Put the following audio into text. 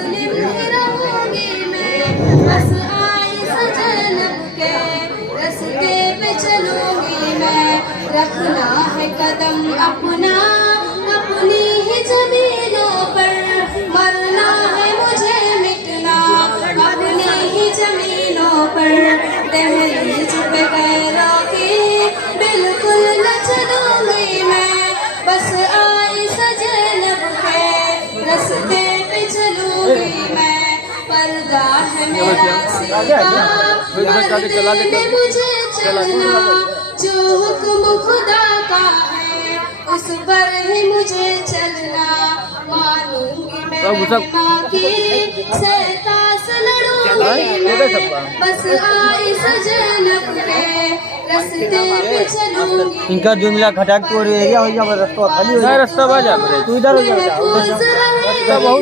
मुस्लिम ही रहूंगी मैं, बस आई सजनब के रस्ते पे चलूंगी मैं। रखना है कदम अपना अपनी ही जमीनों पर, मरना है मुझे मिटना अपनी ही जमीनों पर। दहलीज पे गैरों की बिल्कुल न चलूंगी मैं, बस आई सजनब के रस्ते पे चलूंगी मैं। पर्दा है मेरा सीधा, मर्द ने मुझे चलना, जो हुक्म खुदा का है उस पर ही मुझे चलना। मानूंगी मैं माँ की, सहता से लड़ूंगी मैं, बस आई सजनब के रस्ते पे चलूंगी। इनका जुमला खटाक तो एरिया हो गया, रास्ता खाली हो गया, रास्ता बाजा तू इधर हो जा। महफूज रहे